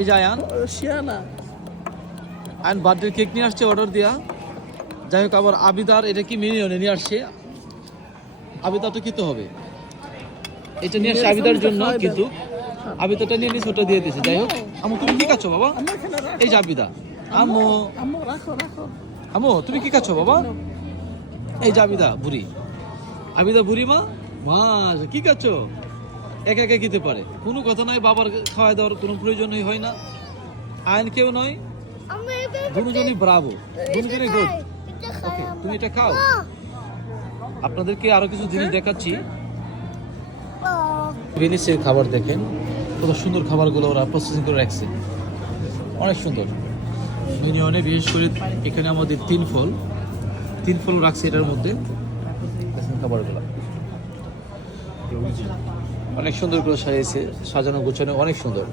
এই যে Ayaan শিয়ানা Ayaan birthday cake নিয়ে আসছে অর্ডার দেওয়া। যাই হোক, আবার আবিদার এটা কি মিনিয়নে নিয়ে আসছে, আবিদা তো খেতে হবে। এটা নিয়ে আসছে আবিদার জন্য, কিন্তু আবিদাটা নিয়ে নিচ্ছে, ওটা দিয়ে দিয়েছে। যাই হোক, আমু তুমি কি খাচ্ছ বাবা? এই যে আবিদা, আমু আম্মু রাখো রাখো। আমু তুমি কি খাচ্ছ বাবা? এই যে আবিদা বুড়ি, আবিদা বুড়ি মা মা কি খাচ্ছ? একা একা খেতে পারে, কোনো কথা নাই, বাবার খাওয়া দেওয়ার কোনো প্রয়োজনই হয় না। আয়ন কেউ নয়, দুজনই ব্রাভো, দুজনই গুড। ওকে, তুমি এটা খাও। আপনাদেরকে আরো কিছু জিনিস দেখাচ্ছি। ভেনিসের খাবার দেখেন, কত সুন্দর খাবারগুলো ওরা প্রসেসিং করে রাখছে, অনেক সুন্দর। মিনিয়নে বিশেষ করে এখানে আমাদের তিন ফল রাখছে এটার মধ্যে। খাবারগুলো অনেক সুন্দর করে সাজিয়েছে, সাজানো গোছানো অনেক সুন্দর।